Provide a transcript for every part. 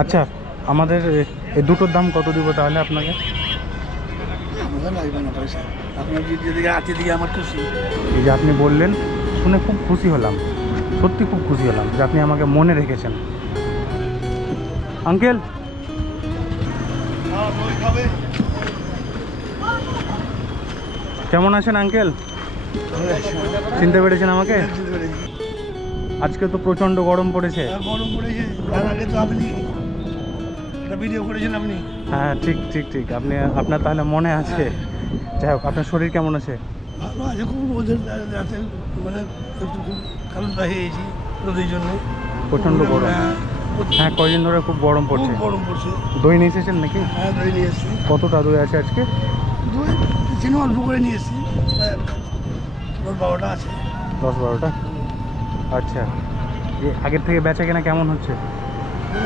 আচ্ছা, আমাদের এই দুটোর দাম কত দিব তাহলে আপনাকে? আমাদের লাগবে না পয়সা, আপনার দিকে হাতে দিয়ে আমার খুশি। এই যে আপনি বললেন শুনে খুব খুশি হলাম, সত্যি খুব খুশি হলাম যে আপনি আমাকে মনে রেখেছেন। আঙ্কেল, কেমন আছেন আঙ্কেল? চিনতে পেরেছেন আমাকে? আজকে তো প্রচণ্ড গরম পড়েছে। গরম পড়েছে, তার আগে তো আপনি একটা ভিডিও করেছেন আপনি। হ্যাঁ, ঠিক ঠিক ঠিক, আপনার তাহলে মনে আছে। যাই হোক, আপনার শরীর কেমন আছে? ভালো আছে, খুব রোদের রাতে মানে একটু খুব কারণটা হয়েছি রোদের জন্য। প্রচণ্ড গরম। হ্যাঁ, কয়দিন ধরে খুব গরম পড়ছে। খুব গরম পড়ছে। দই নিয়ে এসেছেন নাকি? হ্যাঁ, দই নিয়ে এসেছি। কতটা দই আছে আজকে? দই চিনি অল্প করে নিয়ে এসেছি, 10-12টা আছে। 10-12টা? আচ্ছা, আগের থেকে বেচা কেনা কেমন হচ্ছে?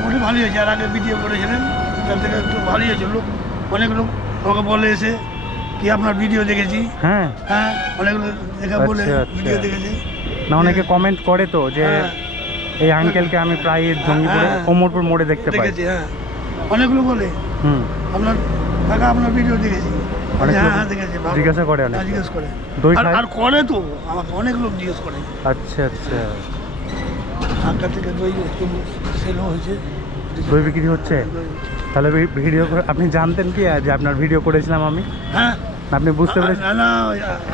মোটামুটি ভালোই হয়েছে, আর আগে ভিডিও করেছিলেন তার থেকে একটু ভালোই হয়েছে। অনেক লোক আমাকে বলে এসে কি আপনার ভিডিও দেখেছি। হ্যাঁ হ্যাঁ, অনেক লোক দেখা বলে ভিডিও দেখেছি। না, অনেকে কমেন্ট করে তো যে এই আঙ্কেলকে আমি প্রায় জঙ্গিপুরে কোমরপুর মোড়ে দেখতে পাই। দেখেছি, হ্যাঁ, অনেক লোক বলে আপনার কাকা আপনার ভিডিও দেখেছি। হ্যাঁ, দেখেছি। জিজ্ঞাসা করে অনেক, জিজ্ঞেস করে দই আর করে তো আমাকে অনেক লোক জিজ্ঞেস করে। আচ্ছা আচ্ছা, আগের থেকে দই একটু সেলও হয়েছে, দই বিক্রি হচ্ছে। তাহলে ভিডিও আপনি জানতেন কি যে আপনার ভিডিও করেছিলাম আমি? হ্যাঁ, আপনি বুঝতে পেরেছেন? না,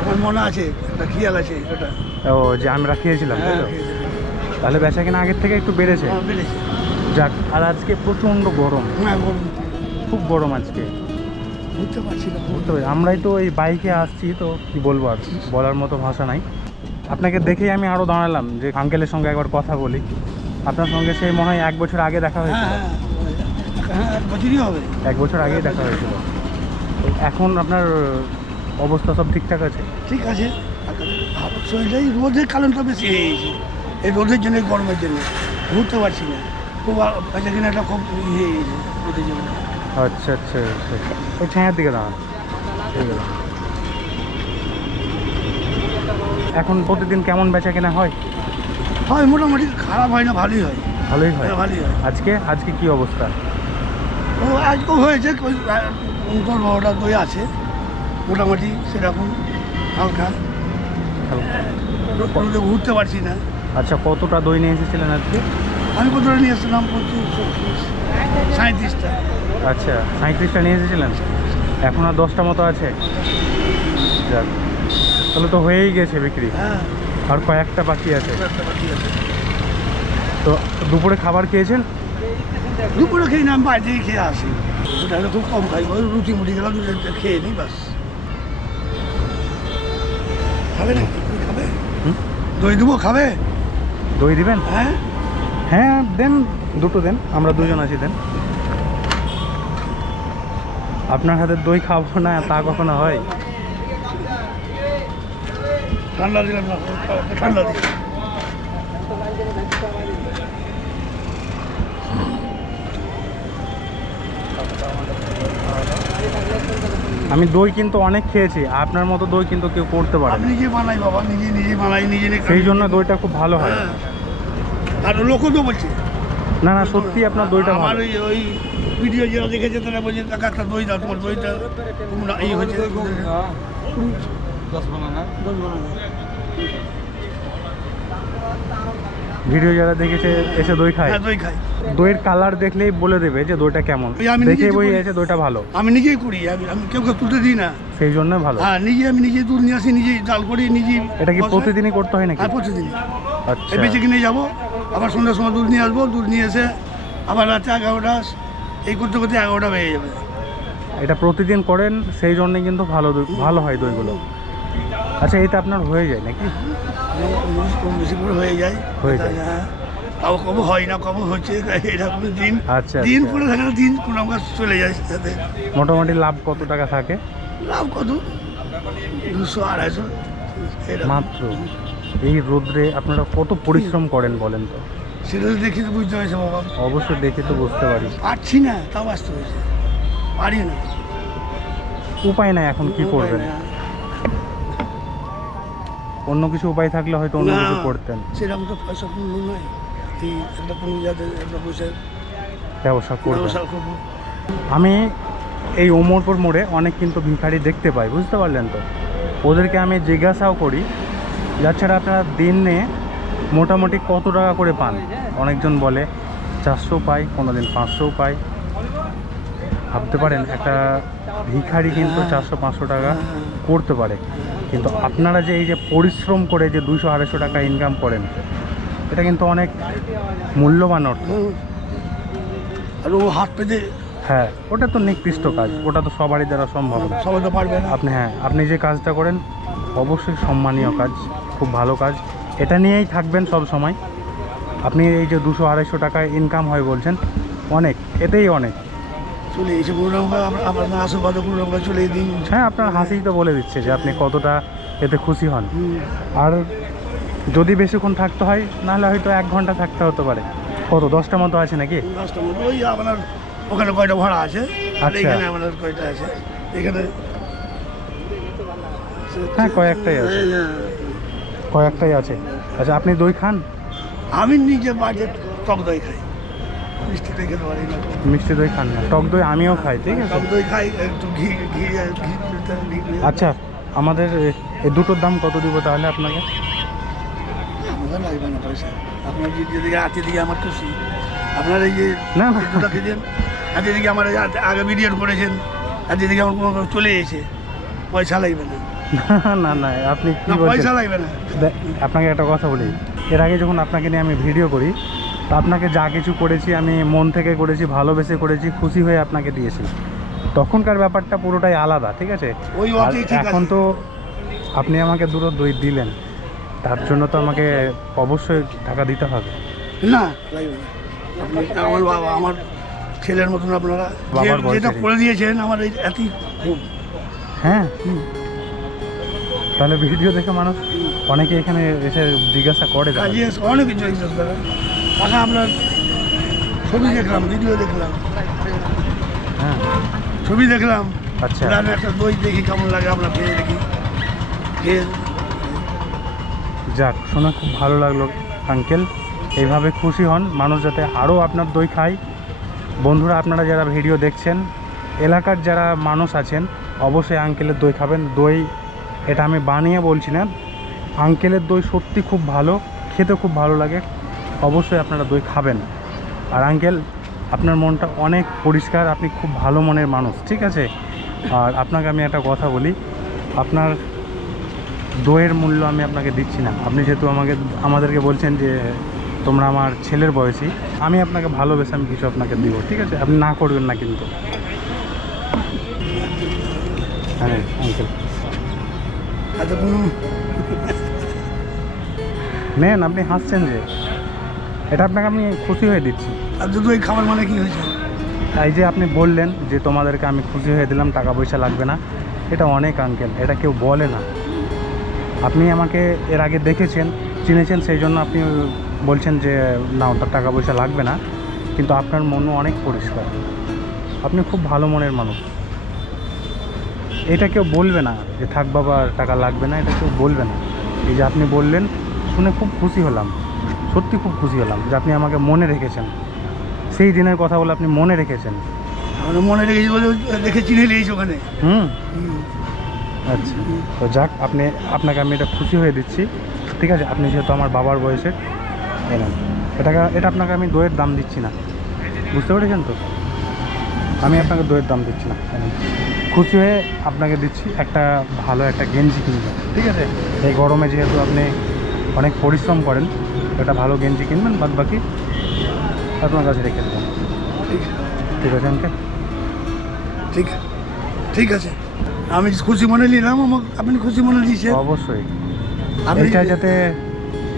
আমার মনে আছে, একটা খেয়াল আছে ওটা। ও, যে আমরা খেয়েছিলাম, তাই তো? তাহলে বেচা কেনা আগের থেকে একটু বেড়েছে। যাক, আর আজকে প্রচণ্ড গরম। হ্যাঁ, গরম, খুব গরম আজকে। বুঝতে পারছি না। আমরাই তো এই বাইকে আসছি, তো কি বলবো, আর বলার মতো ভাষা নাই। আপনাকে দেখেই আমি আরও দাঁড়ালাম যে আঙ্কেলের সঙ্গে একবার কথা বলি। আপনার সঙ্গে সেই মনে হয় 1 বছর আগে দেখা হয়েছিল। হ্যাঁ, 1 বছরই হবে। 1 বছর আগেই দেখা হয়েছিল। এখন আপনার অবস্থা সব ঠিকঠাক আছে? ঠিক আছে, শরীরটাই রোদের কারণটা বেশি হয়ে গেছে। এই রোদের জন্য, গরমের জন্য ঘুরতে পারছি না। খুব বেচা কেনাটা খুব হয়ে গেছে রোদের জন্য। আচ্ছা আচ্ছা আচ্ছা, ওই ছায়ার দিকে দাঁড়ান। ঠিক আছে। এখন প্রতিদিন কেমন বেচা কেনা হয়? হয় মোটামুটি, খারাপ হয় না, ভালোই হয়। ভালোই হয়। ভালোই হয়। আজকে কি অবস্থা? ও আজকেও হয়েছে, 10-12টা দই আছে মোটামুটি, সেরকম হালকা। রোদে ঘুরতে পারছি না। আচ্ছা, কতটা দই নিয়ে এসেছিলেন আজকে? আমি কতটা নিয়ে এসেছিলাম? 37টা। আচ্ছা, 37টা নিয়ে এসেছিলেন। এখন আর 10টা মতো আছে। যাক, তাহলে তো হয়েই গেছে বিক্রি। হ্যাঁ, আর কয়েকটা বাকি আছে। তো দুপুরে খাবার খেয়েছেন? দুপুরে খেয়ে না, আমি বাইরেই খেয়ে আসি। ওটা খুব কম খাই, ওই রুটি মুটি গেলাম, খেয়ে নিই বাস। খাবে না? খাবে? দই দেবো, খাবে? দই দিবেন? হ্যাঁ, হ্যাঁ, দেন, দুটো দেন, আমরা দুজন আছি, দেন। আপনার হাতে দই খাবো না তা কখনো হয়? ঠান্ডা দিলাম না, ঠান্ডা দিলাম। আমি দই কিন্তু অনেক খেয়েছি, আপনার মতো দই কিন্তু কেউ করতে পারে আমি না। নিজে বানাই বাবা, নিজে বানাই, নিজে। সেই জন্য দইটা খুব ভালো হয়। আর লোকও তো বলছে না না, সত্যি আপনার দইটা আমার ভালো। ওই ভিডিও যারা দেখেছে তারা বলছে টাকা একটা দই দাও, তোমার দইটা এই হয়েছে। ভিডিও যারা দেখেছে এসে দই খায়। হ্যাঁ, দই খাই। দইয়ের কালার দেখলেই বলে দেবে যে দইটা কেমন, আমি দেখে নিজেই বই করি। এসে দইটা ভালো। আমি নিজেই করি, আমি কেউ তুলতে দিই না। সেই জন্য ভালো। হ্যাঁ, আমি নিজে দুধ নিয়ে আসি, নিজেই ডাল করি, নিজেই। এটা কি প্রতিদিনই করতে হয় নাকি? হ্যাঁ, প্রতিদিন। আচ্ছা, বেঁচে কিনে যাবো, আবার সন্ধ্যার সময় দুধ নিয়ে আসবো, দুধ নিয়ে এসে আবার রাতে 11টা, এই করতে করতে 11টা বেজে যাবে। এটা প্রতিদিন করেন, সেই জন্যই কিন্তু ভালো হয় দইগুলো। আচ্ছা, এইটা আপনার হয়ে যায় নাকি? কম বেশি করে হয়ে যায়। হ্যাঁ, তাও কবে হয় না, কবে হচ্ছে, এরকম দিন। আচ্ছা, দিন পরে থাকে না, দিন কোনো আমার চলে যায় সাথে। মোটামুটি লাভ কত টাকা থাকে? লাভ কত? 200-250 মাত্র। এই রোদ্রে আপনারা কত পরিশ্রম করেন বলেন তো? সেটা দেখি তো বুঝতে হয়েছে বাবা। অবশ্যই দেখে তো বুঝতে পারি। পারছি না, তাও আসতে হয়েছে, পারি না, উপায় নাই, এখন কি করবেন? অন্য কিছু উপায় থাকলে হয়তো অন্য কিছু করতেন। সেরকম তো পয়সা কোনো নয়, এই একটা কোনো যাতে একটা পয়সা ব্যবসা করবেন। ব্যবসা করবো। আমি এই ওমরপুর মোড়ে অনেক কিন্তু ভিখারি দেখতে পাই, বুঝতে পারলেন তো। ওদেরকে আমি জিজ্ঞাসাও করি যাচ্ছেটা আপনারা দিনে মোটামুটি কত টাকা করে পান। অনেকজন বলে 400 পাই, কোনো দিন 500 পাই। ভাবতে পারেন একটা ভিখারি কিন্তু 400-500 টাকা করতে পারে, কিন্তু আপনারা যে এই যে পরিশ্রম করে যে 200-250 টাকা ইনকাম করেন, এটা কিন্তু অনেক মূল্যবান অর্থ। আর ও হাত পেতে হ্যাঁ, ওটা তো নিকৃষ্ট কাজ, ওটা তো সবারই দ্বারা সম্ভব না। সবাই তো পারবে না। আপনি যে কাজটা করেন অবশ্যই সম্মানীয় কাজ, খুব ভালো কাজ। এটা নিয়েই থাকবেন সব সময়। আপনি এই যে 200-250 টাকায় ইনকাম হয় বলছেন, অনেক, এতেই অনেক। চলে এসে কোনো আমার আশেপাশে কোনো রকম চলে দিন। হ্যাঁ, আপনার হাসিই তো বলে দিচ্ছে যে আপনি কতটা এতে খুশি হন। আর যদি বেশিক্ষণ থাকতে হয়, নাহলে হয়তো 1 ঘন্টা থাকতে হতে পারে। কত, 10টা মতো আছে নাকি? রাস্তার মধ্যে ওই আপনার ওখানে কয়টা ভাড়া আছে, আর আচ্ছা। এখানে আমাদের কয়টা আছে এখানে। হ্যাঁ, কয়েকটাই আছে, কয়েকটাই আছে। আচ্ছা, আপনি দই খান? আমি নিজে বাজেট টক দই খাই, মিষ্টি দই খেতে পারি না। মিষ্টি দই খান না? টক দই আমিও খাই, ঠিক আছে। টক দই খাই, একটু ঘি ঘি ঘি ঘি। আচ্ছা, আমাদের এই দুটোর দাম কত দিব তাহলে আপনাকে? আমাদের লাগবে না পয়সা, আপনার যেদিকে হাতে দিকে আমার খুশি। আপনার এই যে না, না। দুটো খেয়েছেন, হাতে দিকে আমার এই আগে ভিডিও করেছেন, হাতে দিকে আমার কোনো চলে এসে পয়সা লাগবে না। না না, আপনি কি না, বলছেন? পয়সা লাগবে না। আপনাকে একটা কথা বলি, এর আগে যখন আপনাকে নিয়ে আমি ভিডিও করি, তো আপনাকে যা কিছু করেছি আমি মন থেকে করেছি, ভালোবেসে করেছি, খুশি হয়ে আপনাকে দিয়েছি। তখনকার ব্যাপারটা পুরোটাই আলাদা, ঠিক আছে। ওই আর অর্থেই ঠিক এখন আছে। তো আপনি আমাকে দুটো দই দিলেন, তার জন্য তো আমাকে অবশ্যই টাকা দিতে হবে। না লাগবে না। আপনি আমার বাবা, আমার ছেলের মতন আপনারা বাবার বয়সেরই। যেটা করে দিয়েছেন আমার এই এতই খুব। হ্যাঁ, তাহলে ভিডিও দেখে মানুষ অনেকে এখানে এসে জিজ্ঞাসা করে তাহলে। কাজে অনেক কিছু এক্সেস করে। টাকা আপনার ছবি দেখলাম, ভিডিও দেখলাম, হ্যাঁ, ছবি দেখলাম, আচ্ছা। আমি একটা দই দেখি কেমন লাগে, আপনার খেয়ে দেখি, খেয়ে যাক, শুনে খুব ভালো লাগলো আঙ্কেল। এইভাবে খুশি হন, মানুষ যাতে আরও আপনার দই খায়। বন্ধুরা, আপনারা যারা ভিডিও দেখছেন, এলাকার যারা মানুষ আছেন, অবশ্যই আঙ্কেলের দই খাবেন। দই, এটা আমি বানিয়ে বলছি না, আঙ্কেলের দই সত্যি খুব ভালো, খেতে খুব ভালো লাগে। অবশ্যই আপনারা দই খাবেন। আর আঙ্কেল, আপনার মনটা অনেক পরিষ্কার, আপনি খুব ভালো মনের মানুষ, ঠিক আছে। আর আপনাকে আমি একটা কথা বলি, আপনার দইয়ের মূল্য আমি আপনাকে দিচ্ছি না। আপনি যেহেতু আমাদেরকে বলছেন যে তোমরা আমার ছেলের বয়সী, আমি আপনাকে ভালোবেসে আমি কিছু আপনাকে দিব, ঠিক আছে। আপনি না করবেন না কিন্তু। হ্যাঁ আঙ্কেল, এত কোনো নেন, আপনি হাসছেন যে, এটা আপনাকে আমি খুশি হয়ে দিচ্ছি। আর দই খাবার মানে কি হয়েছে? এই যে আপনি বললেন যে তোমাদেরকে আমি খুশি হয়ে দিলাম, টাকা পয়সা লাগবে না, এটা অনেক আঙ্কেল, এটা কেউ বলে না। আপনি আমাকে এর আগে দেখেছেন, চিনেছেন, সেই জন্য আপনি বলছেন যে না, ওটার টাকা পয়সা লাগবে না, কিন্তু আপনার মনও অনেক পরিষ্কার, আপনি খুব ভালো মনের মানুষ। এটা কেউ বলবে না যে থাক বাবা টাকা লাগবে না, এটা কেউ বলবে না। এই যে আপনি বললেন, শুনে খুব খুশি হলাম, সত্যি খুব খুশি হলাম যে আপনি আমাকে মনে রেখেছেন। সেই দিনের কথা বলে আপনি মনে রেখেছেন। আমরা মনে রেখেছি বলে দেখে চিনে নিয়েছি ওখানে। হুম, আচ্ছা। তো যাক, আপনাকে আমি এটা খুশি হয়ে দিচ্ছি, ঠিক আছে। আপনি যেহেতু আমার বাবার বয়সের, এটা আপনাকে আমি দইয়ের দাম দিচ্ছি না, বুঝতে পেরেছেন তো। আমি আপনাকে দইয়ের দাম দিচ্ছি না, খুশি হয়ে আপনাকে দিচ্ছি একটা ভালো একটা গেঞ্জি কিনবেন, ঠিক আছে। এই গরমে যেহেতু আপনি অনেক পরিশ্রম করেন, একটা ভালো গেঞ্জি কিনবেন, বাদ বাকি আপনার কাছে রেখে দেবেন, ঠিক আছে আঙ্কেল? ঠিক ঠিক আছে, আমি খুশি মনে নিলাম, আপনি খুশি মনে দিয়েছেন। অবশ্যই। আপনি এইটা যাতে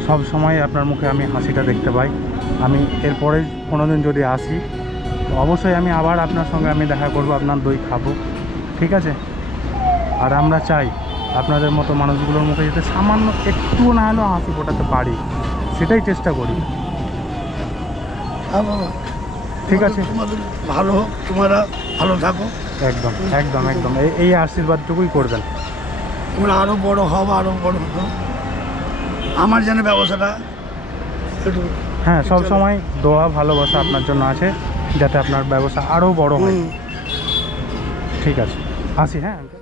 সব সময় আপনার মুখে আমি হাসিটা দেখতে পাই। আমি এরপরে কোনোদিন যদি আসি, তো অবশ্যই আমি আবার আপনার সঙ্গে আমি দেখা করব, আপনার দই খাবো, ঠিক আছে। আর আমরা চাই আপনাদের মতো মানুষগুলোর মুখে যাতে সামান্য একটুও না হলেও হাসি ফোটাতে পারি, সেটাই চেষ্টা করি, ঠিক আছে। তোমাদের ভালো হোক, তোমরা ভালো থাকো, একদম একদম একদম, এই আশীর্বাদটুকুই করবেন। তোমরা আরও বড় হও, আরও বড় হতো, আমার যেন ব্যবসাটা একটু। হ্যাঁ, সব সময় দোয়া ভালোবাসা আপনার জন্য আছে। যাতে আপনার ব্যবসা আরও বড় হয়। হুম। ঠিক আছে, আসি। হ্যাঁ আঙ্কেল।